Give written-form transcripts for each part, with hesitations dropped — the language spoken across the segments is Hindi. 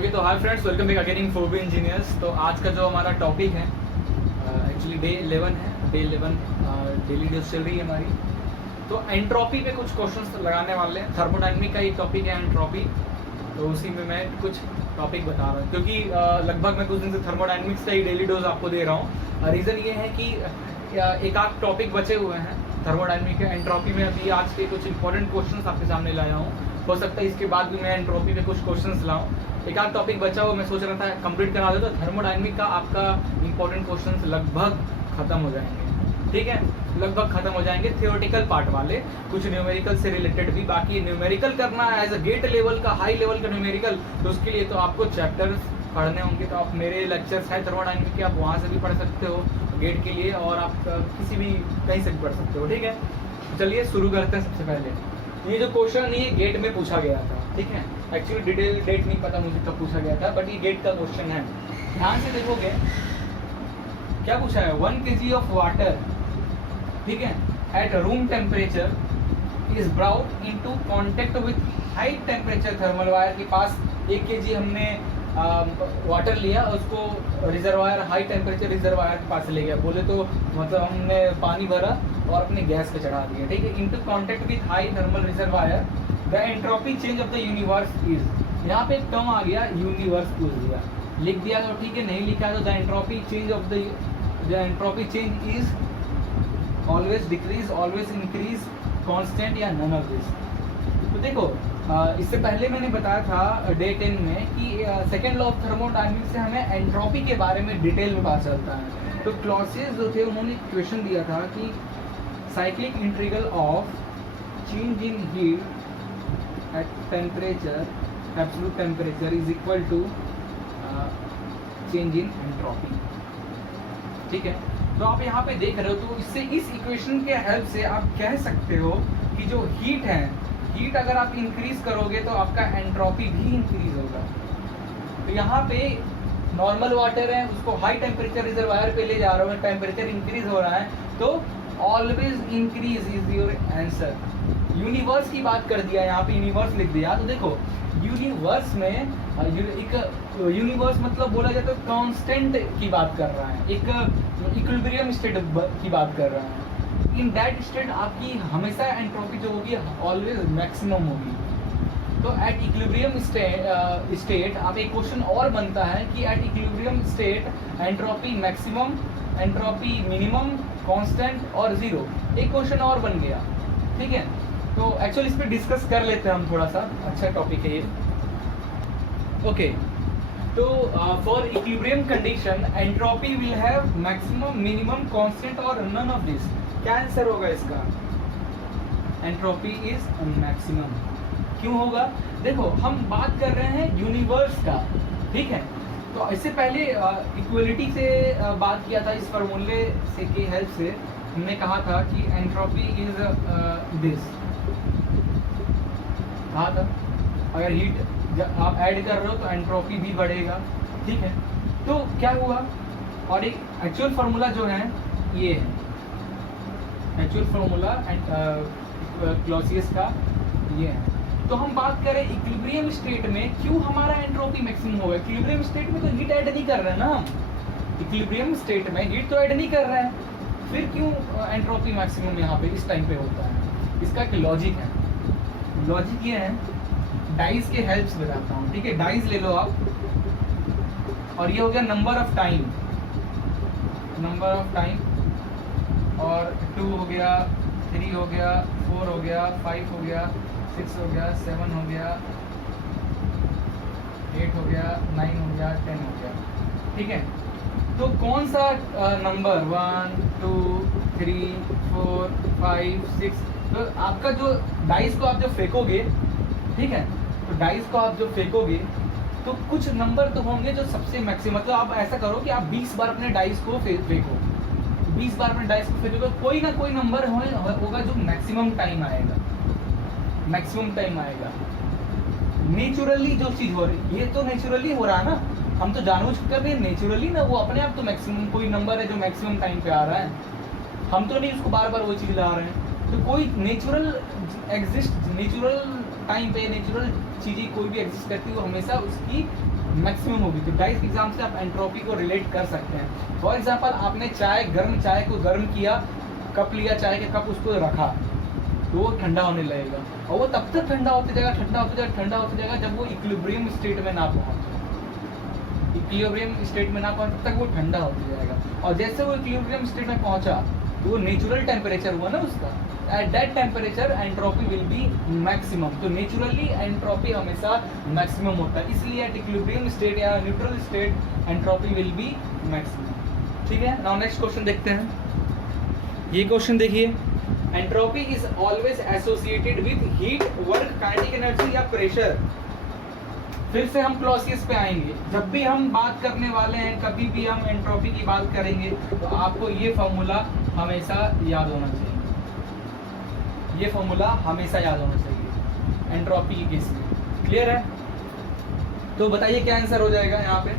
ओके तो hi friends, welcome back again in Phoebe engineers. तो आज का जो हमारा टॉपिक है एक्चुअली डे 11 है। डे 11 डेली डोज चल रही है हमारी। तो एंट्रोपी पे कुछ क्वेश्चंस लगाने वाले हैं। थर्मोडायनामिक का एक टॉपिक है एंट्रोपी, तो उसी में मैं कुछ टॉपिक बता रहा हूँ क्योंकि लगभग मैं कुछ दिन से थर्मोडायनामिक्स का ही डेली डोज आपको दे रहा हूँ। रीज़न ये है कि एक आध टॉपिक बचे हुए हैं थर्मोडायनामिक के। एंट्रोपी में अभी आज के कुछ इंपॉर्टेंट क्वेश्चंस आपके सामने लाया हूँ। हो सकता है इसके बाद भी मैं एंट्रोपी पे कुछ क्वेश्चंस लाऊं। एक आध टॉपिक बचा हुआ मैं सोच रहा था कंप्लीट करा दे, तो थर्मोडायनामिक का आपका इंपॉर्टेंट क्वेश्चंस लगभग खत्म हो जाएंगे। ठीक है, लगभग खत्म हो जाएंगे थियोरेटिकल पार्ट वाले, कुछ न्यूमेरिकल से रिलेटेड भी। बाकी न्यूमेरिकल करना है एज अ गेट लेवल का, हाई लेवल का न्यूमेरिकल, तो उसके लिए तो आपको चैप्टर्स पढ़ने होंगे। तो आप मेरे लेक्चर्स हैं थर्मोडायनामिक के, आप वहाँ से भी पढ़ सकते हो गेट के लिए, और आप किसी भी कहीं से भी पढ़ सकते हो। ठीक है, चलिए शुरू करते हैं। सबसे पहले ये जो क्वेश्चन ये गेट में पूछा गया था, ठीक है। एक्चुअली डिटेल डेट नहीं पता मुझे कब पूछा गया था, बट ये गेट का क्वेश्चन है। ध्यान से देखोगे क्या पूछा है। 1 kg ऑफ वाटर, ठीक है, at room temperature is brought into contact with high temperature thermal wire के पास 1 kg हमने वाटर लिया, उसको रिजर्वायर हाई टेम्परेचर रिजर्वायर के पास ले गया। बोले तो मतलब हमने पानी भरा और अपने गैस पे चढ़ा दिया, ठीक है। Into contact with high thermal reservoir the entropy change of the universe is. यहाँ पे एक टर्म आ गया यूनिवर्स, पूछ दिया, लिख दिया तो ठीक है, नहीं लिखा तो the entropy change of the entropy change is always decrease, always increase, constant या नन ऑफ दिस। तो देखो इससे पहले मैंने बताया था डे 10 में कि सेकेंड लॉ ऑफ थर्मोडायनामिक्स से हमें एंट्रोपी के बारे में डिटेल में पता चलता है। तो क्लॉसेस जो थे उन्होंने क्वेश्चन दिया था कि cyclic integral of change in heat at temperature, absolute temperature is equal to change in entropy, ठीक है। तो आप यहाँ पे देख रहे हो, तो इससे इस इक्वेशन के हेल्प से आप कह सकते हो कि जो हीट है, हीट अगर आप इंक्रीज करोगे तो आपका एंट्रोपी भी इंक्रीज होगा। तो यहाँ पे नॉर्मल वाटर है, उसको हाई टेम्परेचर रिजर्वायर पे ले जा रहा हूँ, टेम्परेचर इंक्रीज हो रहा है, तो always increase is your answer. Universe की बात कर दिया, यहाँ पे यूनिवर्स लिख दिया। तो देखो यूनिवर्स में एक यूनिवर्स मतलब बोला जाए तो कांस्टेंट की बात कर रहा है, एक इक्विलिब्रियम स्टेट की बात कर रहा है। इन दैट स्टेट आपकी हमेशा एंट्रोपी जो होगी ऑलवेज मैक्सिमम होगी। तो एट इक्विलिब्रियम स्टेट आप एक क्वेश्चन और बनता है कि at equilibrium state entropy maximum, entropy minimum, constant और जीरो। एक क्वेश्चन और बन गया, ठीक है। तो एक्चुअली इस पर डिस्कस कर लेते हैं हम थोड़ा सा, अच्छा टॉपिक है ये। ओके, तो for equilibrium condition entropy will have maximum, minimum, constant और नन ऑफ दिस। क्या आंसर होगा इसका? Entropy is maximum. क्यों होगा? देखो हम बात कर रहे हैं यूनिवर्स का, ठीक है। तो इससे पहले इक्वलिटी से बात किया था, इस फार्मूले से की हेल्प से हमने कहा था कि एंट्रोपी इज दिस, कहा था अगर हीट जब आप ऐड कर रहे हो तो एंट्रोपी भी बढ़ेगा, ठीक है। तो क्या हुआ, और एक एक्चुअल फार्मूला जो है ये है, एक्चुअल फार्मूला क्लॉसियस का ये है। तो हम बात करें इक्विलिब्रियम स्टेट में क्यों हमारा एंट्रोपी मैक्सिमम होगा। इक्विलिब्रियम स्टेट में तो हीट ऐड नहीं कर रहे हैं ना हम, इक्विलिब्रियम स्टेट में हीट तो ऐड नहीं कर रहे हैं, फिर क्यों एंट्रोपी मैक्सिमम यहाँ पे इस टाइम पे होता है? इसका एक लॉजिक है। लॉजिक ये है, डाइज के हेल्प से बताता हूँ, ठीक है। डाइज ले लो आप, और ये हो गया number of time, number of time, और 2 हो गया, 3 हो गया, 4 हो गया, 5 हो गया, 6 हो गया, 7 हो गया, 8 हो गया, 9 हो गया, 10 हो गया, ठीक है। तो कौन सा नंबर 1, 2, 3, 4, 5, 6, तो आपका जो डाइस को आप जो फेंकोगे, ठीक है, तो डाइस को आप जो फेंकोगे तो कुछ नंबर तो होंगे जो सबसे मैक्सिमम, मतलब आप ऐसा करो कि आप 20 बार अपने डाइस को फेंको, 20 बार अपने डाइस को फेंकोगे, कोई ना कोई नंबर होगा जो मैक्सिमम टाइम आएगा, मैक्सिमम टाइम आएगा। नेचुरली जो चीज़ हो रही, ये तो नेचुरली हो रहा है ना, हम तो जानबूझ कर रहे हैं नेचुरली ना, वो अपने आप तो मैक्सिमम कोई नंबर है जो मैक्सिमम टाइम पे आ रहा है, हम तो नहीं उसको बार बार वो चीज़ ला रहे हैं। तो कोई नेचुरल एग्जिस्ट, नेचुरल टाइम पे नेचुरल चीज़ें कोई भी एग्जिस्ट करती है, वो हमेशा उसकी मैक्सिमम होगी। तो गाइस एग्जाम से आप एंट्रोपी को रिलेट कर सकते हैं। फॉर एग्जांपल आपने गर्म चाय को गर्म किया, कप लिया चाय के कप, उसको रखा तो वो ठंडा होने लगेगा और वो तब तक ठंडा होते जाएगा जब वो इक्विलिब्रियम स्टेट में ना पहुंचे। इक्विलिब्रियम स्टेट में ना पहुंचे तब तक वो ठंडा होते जाएगा। और जैसे वो इक्विलिब्रियम स्टेट में पहुंचा तो वो नेचुरल टेम्परेचर हुआ ना उसका, at that temperature entropy will B maximum. तो नेचुरली एंट्रोपी हमेशा मैक्सिमम होता है, इसलिए एट इक्विलिब्रियम स्टेट या neutral state entropy will B maximum. ठीक है, नाउ नेक्स्ट क्वेश्चन देखते हैं। ये क्वेश्चन देखिए, entropy is always associated with heat, work, kinetic energy या प्रेशर। फिर से हम क्लॉसियस पे आएंगे। जब भी हम बात करने वाले हैं, कभी भी हम एंट्रोपी की बात करेंगे तो आपको ये फॉर्मूला हमेशा याद होना चाहिए। ये फॉर्मूला हमेशा याद होना चाहिए एंट्रोपी के केस में। क्लियर है? तो बताइए क्या आंसर हो जाएगा यहाँ पे।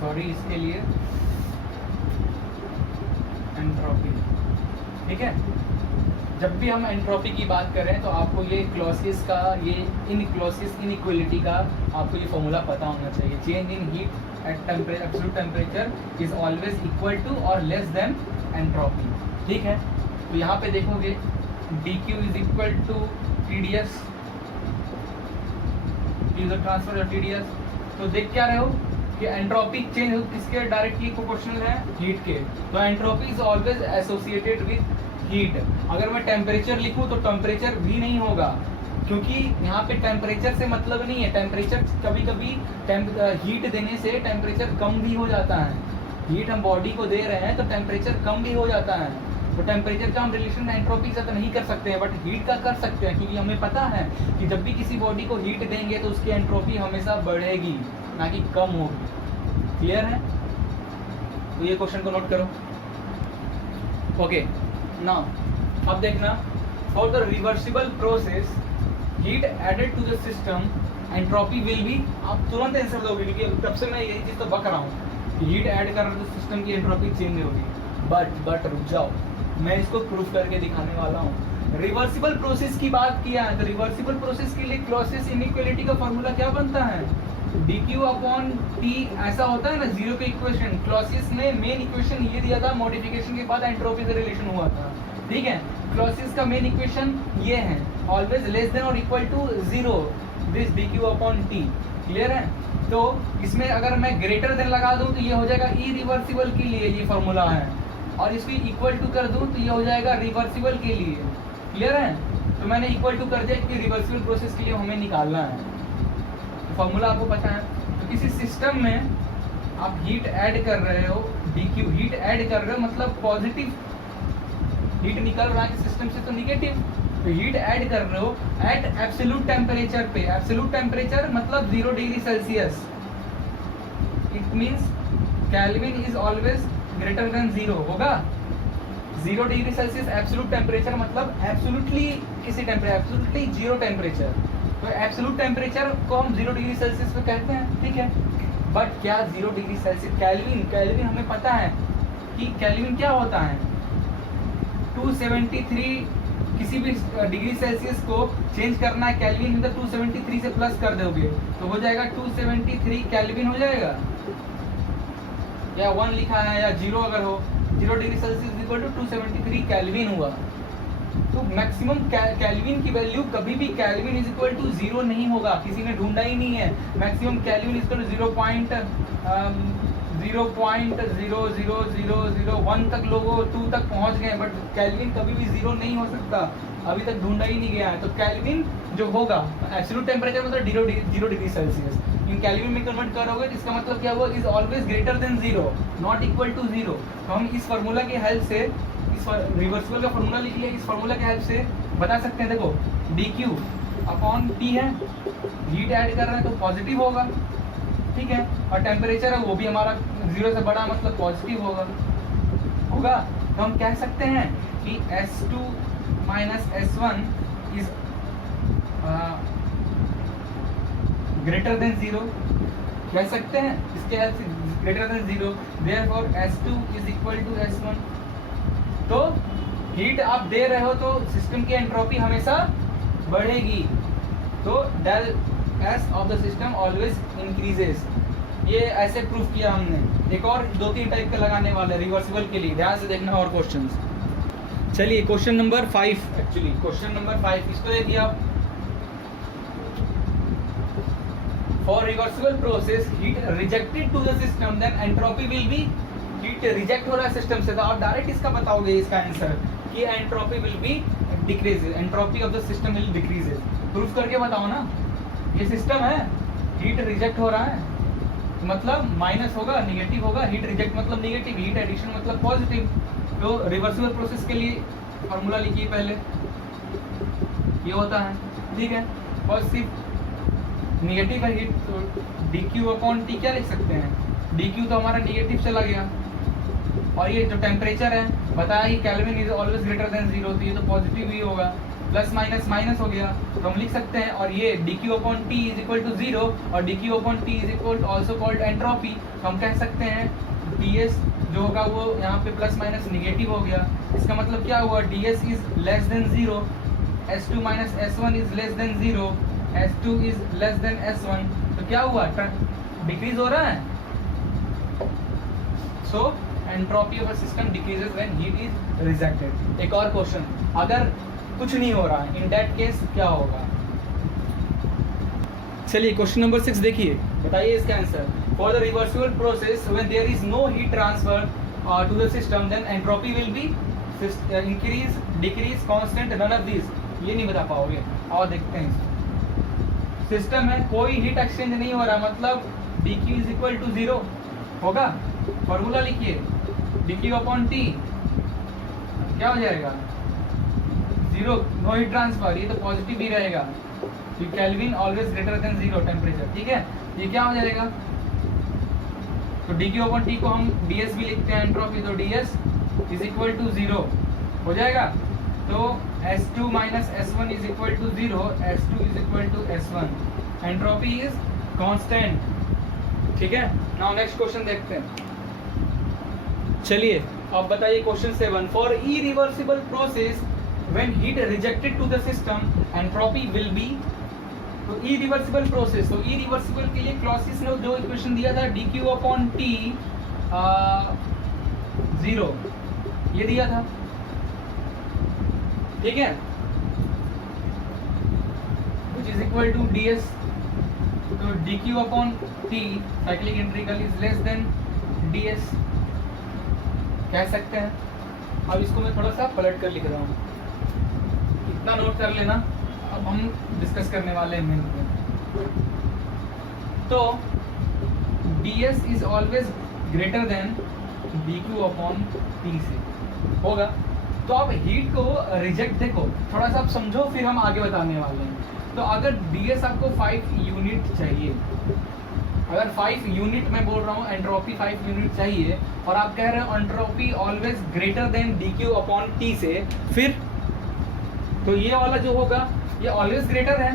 सॉरी इसके लिए एंट्रोपी। ठीक है, जब भी हम एंट्रोपी की बात करें तो आपको ये क्लॉसियस का, ये क्लॉसियस इनइक्वालिटी का आपको ये फॉर्मूला पता होना चाहिए। Change in heat at absolute temperature is always equal to और लेस देन एंट्रोपी। ठीक है, तो यहाँ पे देखोगे dq is equal to TdS, transfer of TdS। तो देख क्या रहे हो कि एंट्रोपी चेंज किसके डायरेक्टली प्रोपोर्शनल है, हीट के। तो entropy is always associated with heat. अगर मैं टेम्परेचर लिखूं तो टेम्परेचर भी नहीं होगा, क्योंकि यहाँ पे टेम्परेचर से मतलब नहीं है। टेम्परेचर कभी कभी हीट देने से टेम्परेचर कम भी हो जाता है। हीट हम बॉडी को दे रहे हैं तो टेम्परेचर कम भी हो जाता है। तो टेम्परेचर का हम रिलेशन एंट्रोपी से तो नहीं कर सकते हैं, बट हीट का कर सकते हैं, क्योंकि हमें पता है कि जब भी किसी बॉडी को हीट देंगे तो उसकी एंट्रोपी हमेशा बढ़ेगी, ना कि कम होगी। क्लियर है? तो ये क्वेश्चन को नोट करो। ओके, नाउ अब देखना, for the reversible process heat added to the system entropy will be. आप तुरंत आंसर दोगे, क्योंकि तब से मैं यही चीज़ तो बक रहा हूँ कि हीट ऐड कर रहे तो सिस्टम की एंट्रोपी चेंज नहीं होगी। बट रुक जाओ, मैं इसको प्रूफ करके दिखाने वाला हूँ। रिवर्सिबल प्रोसेस की बात किया है तो रिवर्सिबल प्रोसेस के लिए क्लॉसियस इनइक्वालिटी का फॉर्मूला क्या बनता है, dq अपॉन t। ऐसा होता है ना जीरो के इक्वेशन। क्लॉसियस ने मेन इक्वेशन ये दिया था, मॉडिफिकेशन के बाद एंट्रोपी से रिलेशन हुआ था। ठीक है, क्लॉसियस का मेन इक्वेशन ये है, ऑलवेज लेस देन और equal to zero this dq upon t। Clear है? तो इसमें अगर मैं ग्रेटर देन लगा दूं तो ये हो जाएगा इरिवर्सिबल के लिए ये फॉर्मूला है, और इसको इक्वल टू कर दूं तो ये हो जाएगा रिवर्सिबल के लिए। क्लियर है? तो मैंने इक्वल टू कर दिया कि रिवर्सिबल प्रोसेस के लिए हमें निकालना है। फॉर्मूला आपको पता है। तो किसी सिस्टम में आप हीट ऐड कर रहे हो, dq हीट ऐड कर रहे हो मतलब पॉजिटिव हीट निकल रहा है सिस्टम से, तो निगेटिव। तो हीट ऐड कर रहे हो एट एब्सोल्यूट टेम्परेचर पे। एब्सोल्यूट टेम्परेचर मतलब 0 degree Celsius. It means kelvin is always greater than 0 होगा। 0 डिग्री सेल्सियस एब्सोल्यूट टेम्परेचर मतलब एब्सोल्युटली किसी टेम्परेचर, एब्सोल्युटली 0 टेम्परेचर। तो एब्सोल्यूट टेम्परेचर को हम 0 डिग्री सेल्सियस पे कहते हैं। ठीक है, बट क्या 0 डिग्री सेल्सियस केल्विन हमें पता है कि केल्विन क्या होता है, 273 किसी भी डिग्री सेल्सियस को चेंज करना है केल्विन में तो 273 से प्लस कर दोगे तो हो जाएगा 273 केल्विन हो जाएगा, या 1 लिखा है या 0 अगर हो, 0 degree Celsius equal to 273 kelvin हुआ। तो मैक्सिमम केल्विन की वैल्यू कभी भी केल्विन इज इक्वल टू 0 नहीं होगा, किसी ने ढूंढा ही नहीं है। Maximum kelvin is equal to 0.00001 तक लोगों 2 तक पहुंच गए, बट केल्विन कभी भी 0 नहीं हो सकता, अभी तक ढूंढा ही नहीं गया है। तो केल्विन जो होगा एब्सोल्यूट टेम्परेचर मतलब 0 डिग्री सेल्सियस इन केल्विन में कन्वर्ट करोगे, इसका मतलब क्या हुआ, is always greater than 0 not equal to 0। तो हम इस फार्मूला की हेल्प से, इस रिवर्सिबल का फार्मूला लिख लिया, इस फार्मूला की हेल्प से बता सकते हैं। देखो dq अपॉन t है, हीट ऐड कर रहे हैं तो पॉजिटिव होगा। ठीक है, और टेम्परेचर है वो भी हमारा 0 से बड़ा मतलब पॉजिटिव होगा। तो हम कह सकते हैं कि S2 minus S1 is greater than 0, कह सकते हैं इसके हेल्प से, greater than 0, therefore S2 is equal to S1। तो हीट आप दे रहे हो तो सिस्टम की एंट्रोपी हमेशा बढ़ेगी। तो del S of the system always increases. ये ऐसे प्रूफ किया हमने। एक और 2-3 टाइप का लगाने वाले रिवर्सिबल के लिए, ध्यान से देखना और क्वेश्चंस। चलिए question number 5, actually question number 5 इसको देखिए आप। For reversible process heat rejected to the system then entropy will be, heat reject हो रहा है सिस्टम से तो आप डायरेक्ट इसका बताओगे इसका आंसर कि entropy will B decreases, entropy of the system will decreases. Proof करके बताओ ना। ये सिस्टम है, हीट रिजेक्ट हो रहा है मतलब माइनस होगा, निगेटिव होगा। हीट रिजेक्ट मतलब निगेटिव, हीट एडिशन मतलब पॉजिटिव। तो रिवर्सिबल प्रोसेस के लिए फॉर्मूला लिखिए पहले, ये होता है, ठीक है। पॉजिटिव निगेटिव है हीट तो dQ/T क्या लिख सकते हैं, dQ तो हमारा निगेटिव चला गया। और ये जो टेम्परेचर है बताया कि kelvin is always greater than 0, तो ये तो पॉजिटिव ही होगा। प्लस माइनस माइनस हो गया तो हम लिख सकते हैं। और ये dQ/T इज इक्वल टू 0 और dQ/T is equal also called entropy. तो हम कह सकते हैं ds जो होगा वो यहाँ पे प्लस माइनस निगेटिव हो गया। इसका मतलब क्या हुआ, ds is less than 0, S2 minus S1 is less than 0, S2 is less than S1। तो क्या हुआ, डिक्रीज हो रहा है। So entropy of a system decreases when heat is rejected. एक और क्वेश्चन, अगर कुछ नहीं हो रहा है इन दैट केस क्या होगा। चलिए क्वेश्चन नंबर 6 देखिए, बताइए इसका आंसर। For the reversible process when there is no heat transfer to the system then entropy will be increase, decrease, constant, none of this. ये नहीं बता पाओगे। और देखते हैं, सिस्टम है कोई हीट एक्सचेंज नहीं हो रहा मतलब dq इज इक्वल टू 0 होगा। फॉर्मूला लिखिए, dQ/T क्या हो जाएगा, 0, नो हीट ट्रांसफर, ये तो पॉजिटिव ही रहेगा। Kelvin always greater than 0 temperature, ठीक है। ये क्या हो जाएगा, तो dQ/T को हम ds भी लिखते हैं एंट्रोपी, तो ds इज इक्वल टू 0 हो जाएगा। तो S2 minus S1 is equal to 0, S2 is equal to S1, entropy is constant, ठीक है। नाउ नेक्स्ट क्वेश्चन देखते हैं। चलिए अब बताइए question 7। For irreversible process when heat rejected to the system entropy will be. तो इरिवर्सिबल प्रोसेस, तो इरिवर्सिबल के लिए क्लॉसियस ने जो इक्वेशन दिया था dQ/T 0 ये दिया था, ठीक है, which is equal to ds। तो dQ/T cyclic integral is less then ds कह सकते हैं। अब इसको मैं थोड़ा सा पलट कर लिख रहा हूँ, इतना नोट कर लेना। अब हम डिस्कस करने वाले हैं मेन पे। तो ds is always greater then dQ/T से होगा। तो अब हीट को रिजेक्ट, देखो थोड़ा सा आप समझो फिर हम आगे बताने वाले हैं। तो अगर ds आपको 5 यूनिट चाहिए, अगर 5 यूनिट मैं बोल रहा हूँ एंट्रोपी 5 यूनिट चाहिए और आप कह रहे हो entropy always greater then dQ/T से, फिर तो ये वाला जो होगा ये ऑलवेज ग्रेटर है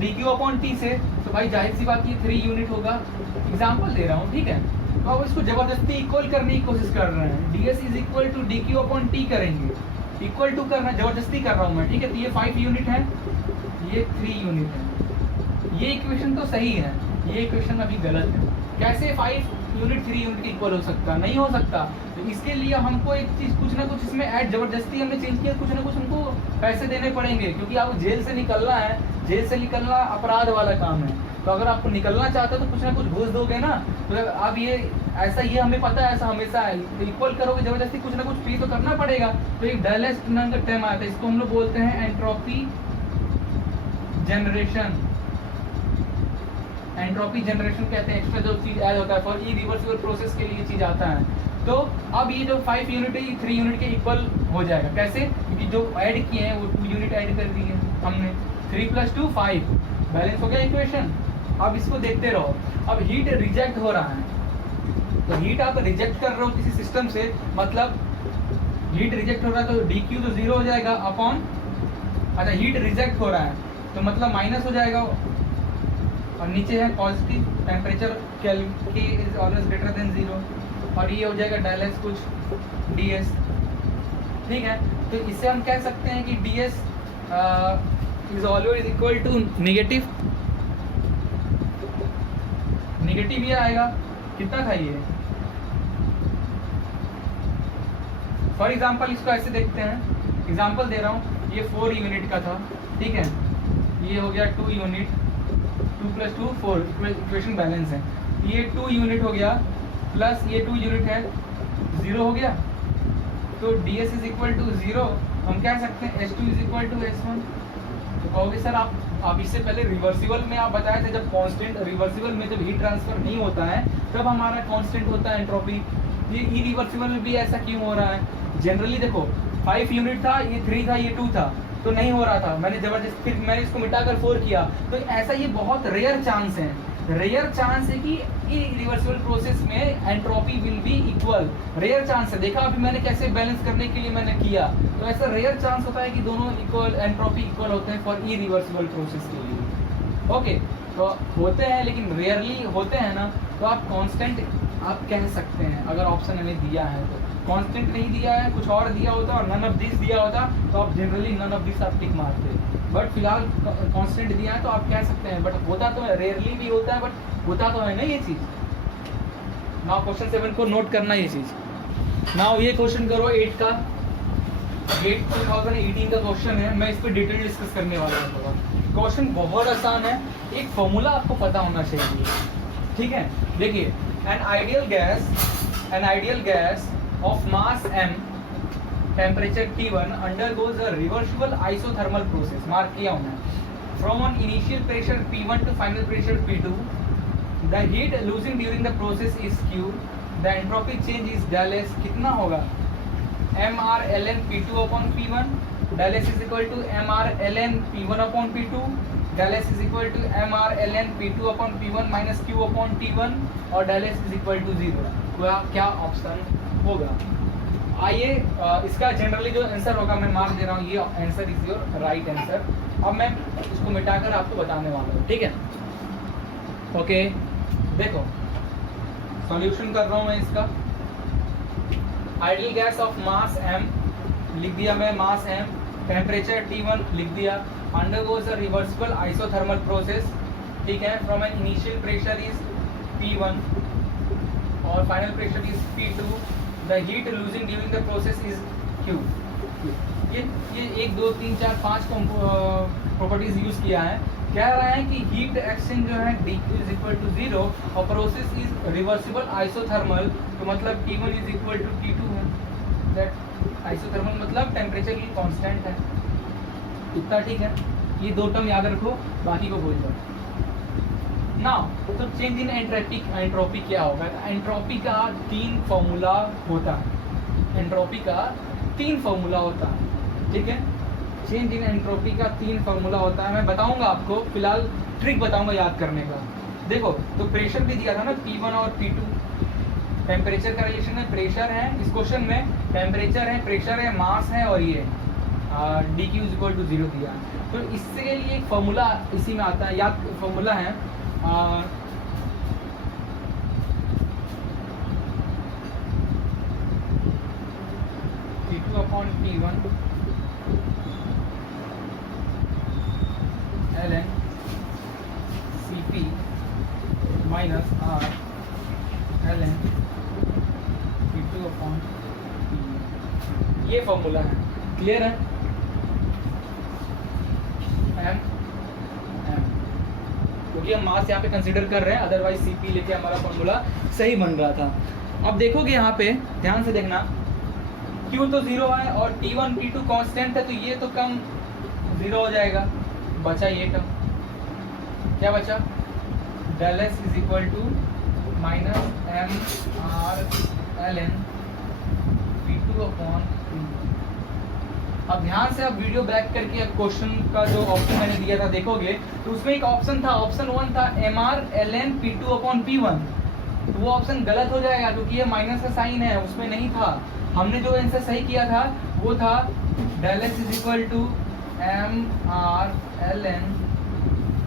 dQ/T से, तो भाई जाहिर सी बात ये 3 यूनिट होगा। एग्जाम्पल दे रहा हूँ, ठीक है। तो अब इसको जबरदस्ती इक्वल करने की कोशिश कर रहे हैं, ds is equal to dQ/T करेंगे, इक्वल टू करना जबरदस्ती कर रहा हूँ मैं, ठीक है। तो ये 5 यूनिट है, ये 3 यूनिट है। ये इक्वेशन तो सही है, ये इक्वेशन अभी गलत है। कैसे 5 यूनिट 3 यूनिट इक्वल हो सकता, नहीं हो सकता। तो इसके लिए हमको एक चीज़ कुछ ना कुछ इसमें ऐड, जबरदस्ती हमने चेंज किया, कुछ ना कुछ हमको पैसे देने पड़ेंगे क्योंकि आपको जेल से निकलना है। जेल से निकलना अपराध वाला काम है, तो अगर आपको निकलना चाहते हो तो कुछ ना कुछ घूस दोगे ना। तो अब ये ऐसा, ये हमें पता है ऐसा हमेशा है, तो इक्वल करोगे जबरदस्ती कुछ ना कुछ पे तो करना पड़ेगा। तो एक डायलेस्ट नाम का टर्म आता है, इसको हम लोग बोलते हैं एंट्रोपी जनरेशन। एंट्रोपी जनरेशन कहते हैं, एक्स्ट्रा जो चीज ऐड होता है फॉर इरिवर्सिबल प्रोसेस के लिए चीज आता है। तो अब ये जो 5 यूनिट है ये 3 यूनिट के इक्वल हो जाएगा। कैसे, क्योंकि जो ऐड किए हैं वो 2 यूनिट ऐड कर दिए हमने, 3 + 2 5, बैलेंस हो गया इक्वेशन। अब इसको देखते रहो। अब हीट रिजेक्ट हो रहा है, तो हीट आप रिजेक्ट कर रहे हो किसी सिस्टम से, मतलब हीट रिजेक्ट हो रहा है तो dq तो 0 हो जाएगा अपॉन, अच्छा हीट रिजेक्ट हो रहा है तो मतलब माइनस हो जाएगा, और नीचे है positive temperature K is always greater than 0, और ये हो जाएगा डायलेक्स कुछ ds, ठीक है। तो इससे हम कह सकते हैं कि ds is always equal to negative ही आएगा। कितना था ये? फॉर एग्जाम्पल इसको ऐसे देखते हैं, एग्जाम्पल दे रहा हूँ, ये 4 यूनिट का था, ठीक है, ये हो गया 2 यूनिट, 2 + 2 4, इक्वेशन बैलेंस है, ये 2 यूनिट हो गया प्लस ये 2 यूनिट है, 0 हो गया। तो ds इज इक्वल टू 0, हम कह सकते हैं s2 is equal to s1। तो कहोगे सर आप इससे पहले रिवर्सिबल में आप बताए थे, जब कांस्टेंट रिवर्सिबल में जब हीट ट्रांसफर नहीं होता है तब हमारा कांस्टेंट होता है एंट्रोपी, ये इरिवर्सिबल में भी ऐसा क्यों हो रहा है? जनरली देखो 5 यूनिट था, ये 3 था, ये 2 था, तो नहीं हो रहा था, मैंने जबरदस्त फिर मैंने इसको मिटाकर 4 किया। तो ऐसा ये बहुत रेयर चांस है कि इरिवर्सिबल प्रोसेस में entropy will be equal. Rare chance है, देखा अभी मैंने कैसे बैलेंस करने के लिए मैंने किया। तो ऐसा रेयर चांस होता है कि दोनों इक्वल एंट्रोपी इक्वल होते हैं फॉर इरिवर्सिबल प्रोसेस के लिए। ओके, तो होते हैं लेकिन रेयरली होते हैं ना। तो आप कांस्टेंट आप कह सकते हैं, अगर ऑप्शन हमें दिया है तो। कांस्टेंट नहीं दिया है, कुछ और दिया होता और नन ऑफ दिस दिया होता तो आप जनरली नन ऑफ दिस आप टिक मारते। बट फिलहाल कांस्टेंट दिया है तो आप कह सकते हैं, बट होता तो है, रेयरली भी होता है, बट होता तो है ना ये चीज़। नाउ क्वेश्चन 7 को नोट करना ये चीज़। नाउ ये क्वेश्चन करो 8 का, 2018 का क्वेश्चन है, मैं इस पर डिटेल डिस्कस करने वाला हूँ। क्वेश्चन बहुत आसान है, एक फॉर्मूला आपको पता होना चाहिए, ठीक है। देखिए, an ideal gas of mass m, temperature T1 undergoes a reversible isothermal process, mark किया हूँ मैं, from an initial pressure P1 to final pressure P2, the heat losing during the process is Q, the entropy change is del S, कितना होगा? mR ln P2 upon P1, del S is equal to mR ln P1 upon P2, del S is equal to mR ln P2 upon P1 minus Q upon T1, और del S is equal to 0। तो क्या ऑप्शन होगा? आइए इसका जनरली जो आंसर होगा मैं मार्क दे रहा हूँ, ये answer is your right answer. अब मैं इसको मिटाकर आपको बताने वाला हूँ, ठीक है। ओके, देखो सॉल्यूशन कर रहा हूँ मैं इसका। Ideal gas of mass m लिख दिया मैं, मास m, टेम्परेचर T1 लिख दिया, undergoes a reversible isothermal process, ठीक है, from an initial pressure is P1 और final pressure is P2, the heat losing during the process is Q। ये 1 2 3 4 5 प्रॉपर्टीज यूज किया है। कह रहा है कि हीट एक्सचेंज जो है dQ इज इक्वल टू 0 और प्रोसेस इज रिवर्सिबल आइसोथर्मल, तो मतलब T1 is equal to T2 है। दैट आइसोथर्मल मतलब टेम्परेचर की कांस्टेंट है, इतना ठीक है। ये 2 टर्म याद रखो, बाकी को भूल जाओ। नाउ तो चेंज इन एंट्रोपी क्या होगा? एंट्रोपी का 3 फॉर्मूला होता है, एंट्रोपी का 3 फॉर्मूला होता है, ठीक है। चेंज इन एंट्रोपी का 3 फॉर्मूला होता है, मैं बताऊंगा आपको, फिलहाल ट्रिक बताऊंगा याद करने का। देखो, तो प्रेशर भी दिया था ना P1 और P2, टेम्परेचर का रिलेशन में प्रेशर है, इस क्वेश्चन में टेम्परेचर है, प्रेशर है, मास है और ये dQ इज इक्वल टू 0 दिया। तो इसके लिए एक फॉर्मूला इसी में आता है, याद फॉर्मूला है P2 upon P1 ln Cp minus R ln P2 upon P1, ये फॉर्मूला है, क्लियर है। क्योंकि हम मास यहाँ पे कंसीडर कर रहे हैं, अदरवाइज Cp लेके हमारा फॉर्मूला सही बन रहा था। अब देखोगे यहाँ पे ध्यान से देखना, Q तो 0 है और T1 T2 कांस्टेंट है, तो ये तो कम 0 हो जाएगा, बचा ये टर्म, क्या बचा? del S is equal to minus mR ln P2 upon P1। अब ध्यान से आप वीडियो बैक करके अब क्वेश्चन का जो ऑप्शन मैंने दिया था देखोगे, तो उसमें एक ऑप्शन था, ऑप्शन 1 था mR ln P2 upon P1, तो वो ऑप्शन गलत हो जाएगा क्योंकि ये माइनस का साइन है, उसमें नहीं था। हमने जो आंसर सही किया था वो था del S is equal to mR ln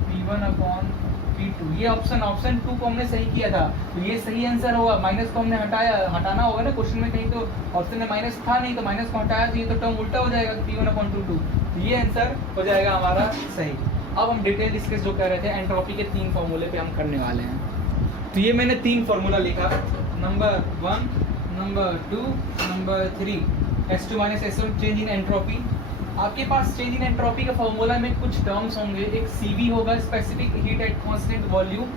P1 upon P2। ये ऑप्शन 2 को हमने सही किया था, तो ये सही आंसर होगा। माइनस को हमने हटाना होगा ना, क्वेश्चन में कहीं तो ऑप्शन में माइनस था नहीं, तो माइनस को हटाया तो ये तो टर्म उल्टा हो जाएगा, P1/2। तो ये आंसर हो जाएगा हमारा सही। अब हम डिटेल डिस्कस जो कर रहे थे एंट्रोपी के 3 फॉर्मूले पे हम करने वाले हैं। तो ये मैंने 3 फॉर्मूला लिखा, number 1, number 2, number 3, S2 - S1 change in entropy. आपके पास चेंज इन एंट्रोपी का फॉर्मूला में कुछ टर्म्स होंगे, एक CV होगा specific heat at constant volume,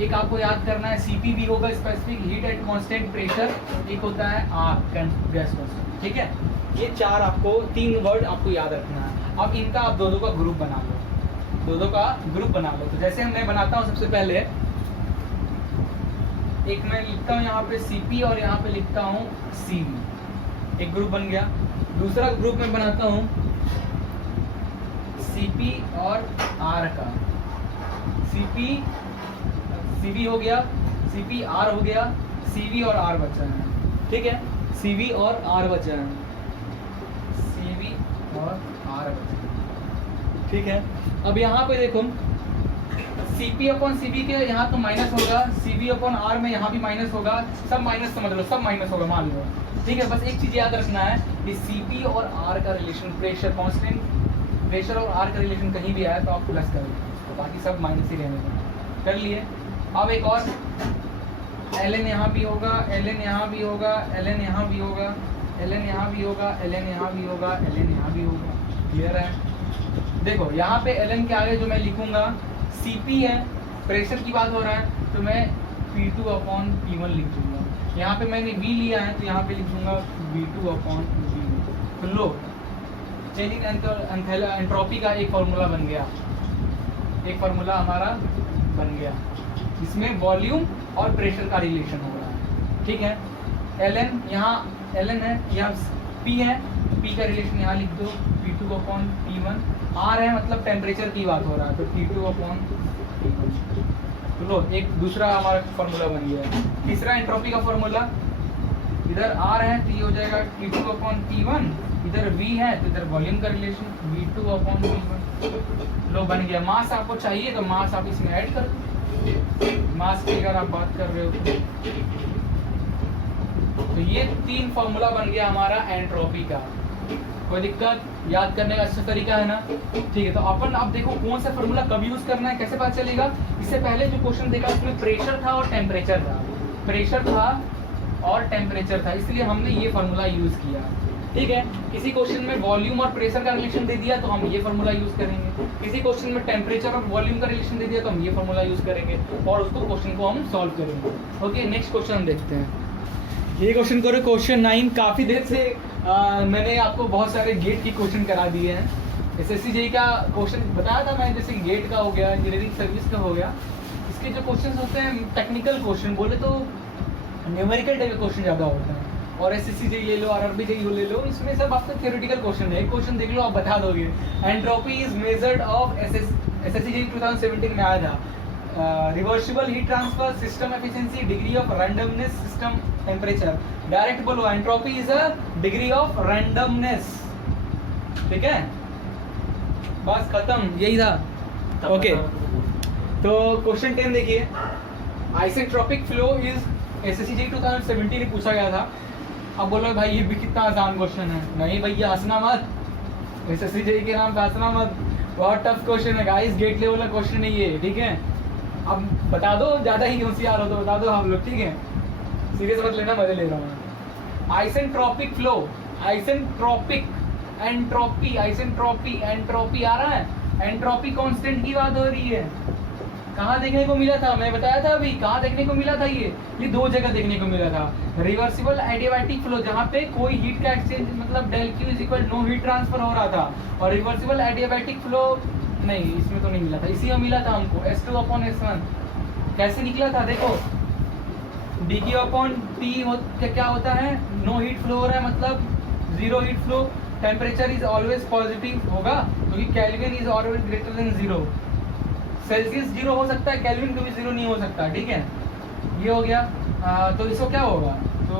एक आपको याद करना है CP भी होगा specific heat at constant pressure, एक होता है R गैस कांस्टेंट, ठीक है। ये 4 आपको 3 वर्ड आपको याद रखना है। अब इनका आप दो का ग्रुप बना लो, दो का ग्रुप बना लो। तो जैसे मैं बनाता हूँ, सबसे पहले एक मैं लिखता हूँ यहाँ पे CP और यहाँ पे लिखता हूँ CV, एक ग्रुप बन गया। दूसरा ग्रुप मैं बनाता हूँ CP और R का, CV हो गया, CP R हो गया, CV और R बचा है, ठीक है। CV और R बचा है, CV और R बचा है, ठीक है। अब यहाँ पे देखो CP/CV के यहाँ तो माइनस होगा, CV/R में यहाँ भी माइनस होगा, सब माइनस समझ लो, सब माइनस होगा मान लो, ठीक है। बस एक चीज़ याद रखना है कि CP और R का रिलेशन, प्रेशर कांस्टेंट, प्रेशर और R का रिलेशन कहीं भी आया तो आप प्लस कर लो, तो बाकी सब माइनस ही रहने दें। कर लिए। अब एक और ln यहाँ भी होगा, ln यहाँ भी होगा, ln यहाँ भी होगा, ln यहाँ भी होगा, ln यहाँ भी होगा, ln यहाँ भी होगा। क्लियर है? देखो यहाँ पे ln के आगे जो मैं लिखूंगा CP है, प्रेशर की बात हो रहा है, तो मैं P2/P1 लिख दूंगा। यहाँ पे मैंने V लिया है तो यहाँ पे लिखूंगा V2/V1। तो लो, चेंज इन एंट्रोपी का एक फॉर्मूला बन गया, एक फॉर्मूला हमारा बन गया, इसमें वॉल्यूम और प्रेशर का रिलेशन हो रहा है, ठीक है। ln यहाँ ln है, यहाँ P है, P का रिलेशन यहाँ लिख दो P2/P1। R है मतलब टेम्परेचर की बात हो रहा है, तो P2/P1। तो लो, एक दूसरा हमारा फॉर्मूला बन गया। तीसरा एंट्रोपी का फॉर्मूला, इधर R है तो ये हो जाएगा P2/P1, इधर V है तो इधर वॉल्यूम का रिलेशन V2/P1। लो बन गया। मास आपको चाहिए तो मास आप इसमें ऐड कर दो, मास की अगर आप बात कर रहे हो तो ये 3 फॉर्मूला बन गया हमारा एंट्रोपी का। कोई दिक्कत? याद करने का अच्छा तरीका है ना, ठीक है। तो अपन अब देखो कौन सा फॉर्मूला कब यूज करना है, कैसे पता चलेगा। इससे पहले जो क्वेश्चन देखा उसमें प्रेशर था और टेम्परेचर था, प्रेशर था और टेम्परेचर था, इसलिए हमने ये फॉर्मूला यूज किया, ठीक है। किसी क्वेश्चन में वॉल्यूम और प्रेशर का रिलेशन दे दिया तो हम ये फॉर्मूला यूज करेंगे, किसी क्वेश्चन में टेम्परेचर और वॉल्यूम का रिलेशन दे दिया तो हम ये फॉर्मूला यूज करेंगे और उसको क्वेश्चन को हम सॉल्व करेंगे। ओके, नेक्स्ट क्वेश्चन देखते हैं। ये क्वेश्चन करो, क्वेश्चन 9। काफ़ी देर से मैंने आपको बहुत सारे गेट की क्वेश्चन करा दिए हैं। SSC JEE का क्वेश्चन बताया था मैं, जैसे गेट का हो गया, इंजीनियरिंग सर्विस का हो गया। इसके जो क्वेश्चन होते हैं टेक्निकल क्वेश्चन, बोले तो न्यूमेरिकल टाइप के क्वेश्चन ज़्यादा होते हैं। और SSC JEE ले लो, RRB JEE ले लो, इसमें सब आपका थ्योरेटिकल क्वेश्चन है। एक क्वेश्चन देख लो, आप बता दोगे। Entropy is measured of SSC JEE 2017 में आया था। Reversible heat transfer, system efficiency, degree of randomness, system temperature. Direct बोलो, entropy is a degree of randomness, ठीक है। बस खत्म, यही था। ओके, तो क्वेश्चन 10 देखिए। Isentropic flow is SSC JEE 2017 में पूछा गया था। अब बोलो भाई ये भी कितना आसान क्वेश्चन है। नहीं भैया हंसना मत, SSC JEE के नाम पे हंसना मत, बहुत टफ क्वेश्चन है गाइस, गेट लेवल का क्वेश्चन नहीं है, ठीक है। अब बता दो, ज़्यादा ही होशियार हो तो बता दो हम लोग, ठीक है। सीरियस मत लेना, मजे ले रहा हूँ। Isentropic flow, isentropic, entropy, isentropy, entropy आ रहा है। एंट्रोपी कांस्टेंट की बात हो रही है। कहाँ देखने को मिला था, मैं बताया था अभी, कहाँ देखने को मिला था। ये 2 जगह देखने को मिला था। रिवर्सिबल एडियाबैटिक फ्लो, जहाँ पे कोई हीट का एक्सचेंज, मतलब del Q is equal no heat transfer हो रहा था। और रिवर्सिबल एडियाबैटिक फ्लो नहीं, इसमें तो नहीं मिला था, इसी में मिला था हमको। S2/S1 कैसे निकला था देखो, dQ/T क्या होता है, नो हीट फ्लो हो रहा है, मतलब 0 heat flow. Temperature is always positive होगा क्योंकि kelvin is always greater than 0। Celsius 0 हो सकता है, केल्विन कभी 0 नहीं हो सकता, ठीक है। ये हो गया। तो इसको क्या होगा, तो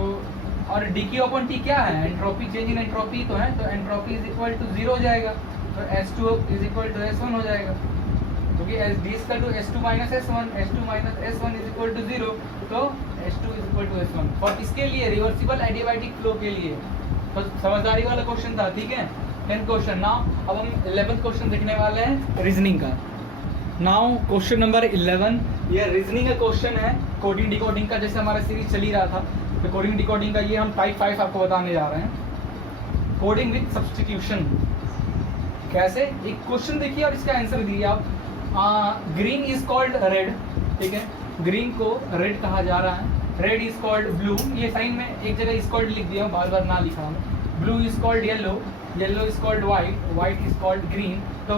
और dQ/T क्या है, एंट्रोपी, चेंज इन एंट्रोपी तो है, तो एंट्रोपी इज इक्वल टू 0 हो जाएगा, तो S2 is equal to S1 हो जाएगा। तो क्योंकि D equal to S2 minus S1, S2 minus S1 is equal to 0, तो S2 is equal to S1। और इसके लिए रिवर्सिबल एडियाबैटिक फ्लो के लिए तो समझदारी वाला क्वेश्चन था, ठीक है। 10th question. नाउ अब हम 11th क्वेश्चन देखने वाले हैं रीजनिंग का। नाउ क्वेश्चन नंबर 11, ये रीजनिंग का क्वेश्चन है, कोडिंग डिकोडिंग का, जैसे हमारा सीरीज चल ही रहा था। तो कोडिंग डिकोडिंग का ये हम टाइप 5 आपको बताने जा रहे हैं, कोडिंग विद सब्स्टिट्यूशन। कैसे, एक क्वेश्चन देखिए और इसका आंसर दीजिए आप। ग्रीन इज कॉल्ड रेड, ठीक है, ग्रीन को रेड कहा जा रहा है। रेड इज कॉल्ड ब्लू, ये साइन में एक जगह इज कॉल्ड लिख दिया, बार बार ना लिखा हूँ। Blue is called yellow, yellow is called white, white is called green. तो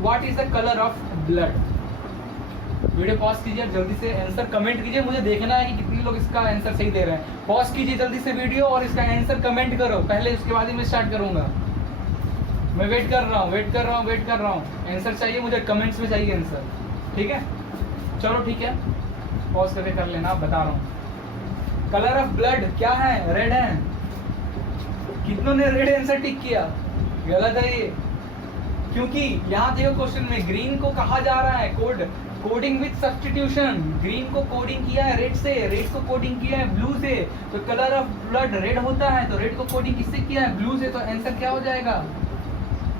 what is the colour of blood? Video pause कीजिए, जल्दी से आंसर कमेंट कीजिए, मुझे देखना है कि कितने लोग इसका आंसर सही दे रहे हैं। पॉज कीजिए जल्दी से वीडियो और इसका आंसर कमेंट करो पहले, उसके बाद ही मैं स्टार्ट करूंगा। मैं वेट कर रहा हूँ। आंसर चाहिए मुझे, कमेंट्स में चाहिए आंसर, ठीक है। चलो ठीक है, पॉज करके कर लेना, बता रहा हूँ। कलर ऑफ ब्लड क्या है? रेड है। कितनों ने रेड आंसर टिक किया? गलत है ये, क्योंकि यहाँ देखो क्वेश्चन में ग्रीन को कहा जा रहा है कोडिंग विद सब्स्टिट्यूशन। ग्रीन को कोडिंग किया है रेड से, रेड को कोडिंग किया है ब्लू से। तो कलर ऑफ ब्लड रेड होता है, तो रेड को कोडिंग किससे किया है? ब्लू से। तो आंसर क्या हो जाएगा?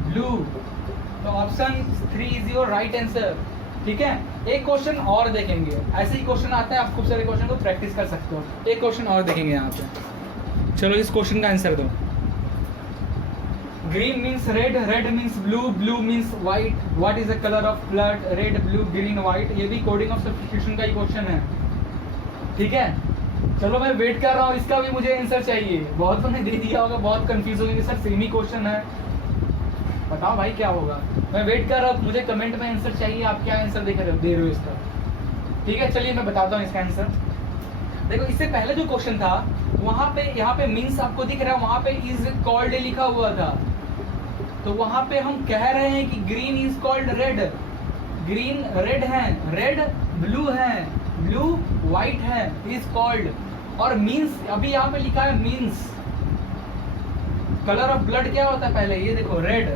ब्लू। तो option 3 is your right answer, ठीक है। एक क्वेश्चन और देखेंगे, ऐसे ही क्वेश्चन आता है, आप खूब सारे क्वेश्चन को प्रैक्टिस कर सकते हो। एक क्वेश्चन और देखेंगे यहाँ पे। चलो इस क्वेश्चन का आंसर दो। Green means red, red means blue, blue means white. What is the colour of blood? Red, blue, green, white. ये भी कोडिंग ऑफ सब्स्टिट्यूशन का ही क्वेश्चन है, ठीक है। चलो मैं वेट कर रहा हूँ, इसका भी मुझे आंसर चाहिए। बहुत ने दे दिया होगा, बहुत कंफ्यूज होंगे, सर सेम ही क्वेश्चन है, बताओ भाई क्या होगा। मैं वेट कर रहा हूँ, मुझे कमेंट में आंसर चाहिए। आप क्या आंसर दे रहे हो इसका, ठीक है। चलिए मैं बताता हूँ इसका आंसर। देखो इससे पहले जो क्वेश्चन था वहाँ पे, यहाँ पे मीन्स आपको दिख रहा है, वहाँ पे इज कॉल्ड लिखा हुआ था। तो वहाँ पे हम कह रहे हैं कि green is called red, green red है, रेड ब्लू है, ब्लू व्हाइट है, इज कॉल्ड। और मीन्स अभी यहाँ पे लिखा है मीन्स। कलर ऑफ ब्लड क्या होता है पहले ये देखो, रेड।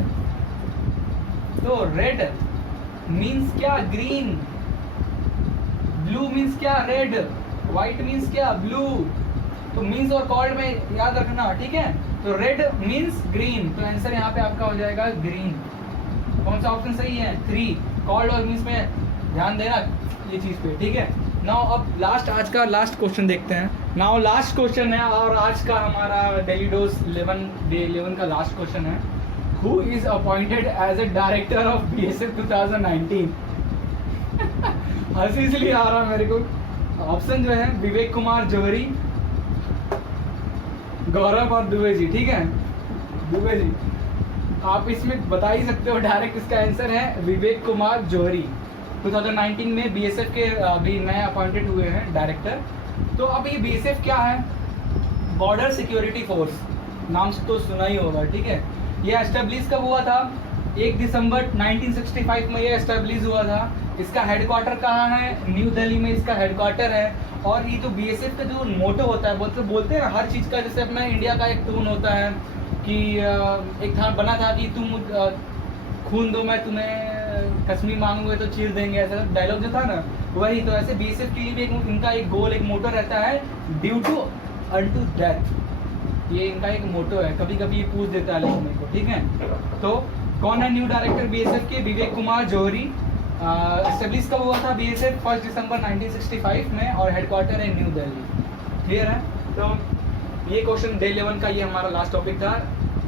तो रेड मीन्स क्या? ग्रीन। ब्लू मीन्स क्या? रेड। व्हाइट मीन्स क्या? ब्लू। तो मीन्स और कॉल्ड में याद रखना, ठीक है। तो रेड मीन्स ग्रीन, तो आंसर यहाँ पे आपका हो जाएगा ग्रीन। कौन सा ऑप्शन सही है? 3। कॉल्ड और मीन्स में ध्यान देना ये चीज पे, ठीक है। नाउ अब लास्ट, आज का लास्ट क्वेश्चन देखते हैं। नाउ लास्ट क्वेश्चन है और आज का हमारा डेली डोज 11 डे 11 का लास्ट क्वेश्चन है। Who is appointed as a director of BSF 2019? हंसी इसलिए आ रहा है मेरे को। ऑप्शन जो है विवेक कुमार जौहरी, गौरव और दुबे जी, ठीक है। दुबे जी आप इसमें बता ही सकते हो डायरेक्ट, इसका आंसर है विवेक कुमार जौहरी। 2019 में BSF के अभी नए अपॉइंटेड हुए हैं डायरेक्टर। तो अब ये BSF क्या है? बॉर्डर सिक्योरिटी फोर्स, नाम से तो सुना ही होगा, ठीक है। ये एस्टेब्लिश कब हुआ था? 1 दिसंबर 1965 में ये एस्टेब्लिश हुआ था। इसका हेडक्वार्टर कहाँ है? न्यू दिल्ली में इसका हेडक्वार्टर है। और ये जो BSF का जो मोटो होता है, बोलते हैं ना हर चीज़ का, जैसे अपना इंडिया का एक टून होता है कि एक था बना था कि तुम खून दो मैं तुम्हें कश्मीर मांगूंगे तो चीर देंगे, ऐसा डायलॉग जो था ना, वही। तो ऐसे BSF के लिए भी इनका एक गोल, एक मोटो रहता है, ड्यू टू अनटू डेथ। ये इनका एक मोटो है, कभी कभी ये पूछ देता है लिखने को, ठीक है। तो कौन है न्यू डायरेक्टर BSF के? विवेक कुमार जौहरी। एस्टेब्लिश कब हुआ था BSF? 1 दिसंबर 1965 में, और हेडक्वार्टर है न्यू दिल्ली। क्लियर है? तो ये क्वेश्चन डे 11 का ये हमारा लास्ट टॉपिक था।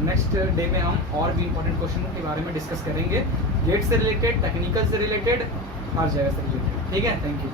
नेक्स्ट डे में हम और भी इंपॉर्टेंट क्वेश्चनों के बारे में डिस्कस करेंगे, गेट से रिलेटेड, टेक्निकल से रिलेटेड, हर जगह से रिलेटेड, ठीक है। Thank you.